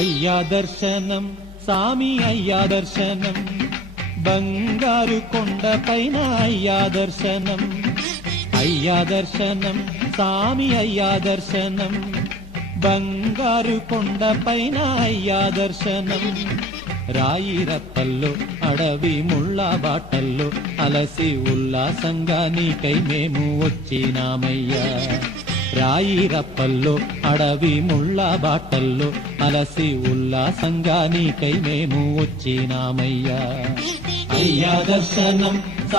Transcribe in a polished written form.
అయ్యా దర్శనం సామి అయ్యా దర్శనం బంగారు కొండ పైన అయ్యా దర్శనం అయ్యా దర్శనం సామి అయ్యా దర్శనం బంగారు కొండ పైన అయ్యా దర్శనం రాయిరప్పల్లో అడవి ముళ్ళ బాటల్లో అలసి ఉల్లాసంగా నీకై మేము వచ్చినామయ్యా రాయిరప్పల్లో అడవి ముళ్ళ బాటల్లో అలసి ఉల్లాసంగా నీకై మేము వచ్చినామయ్యా అయ్యా దర్శనం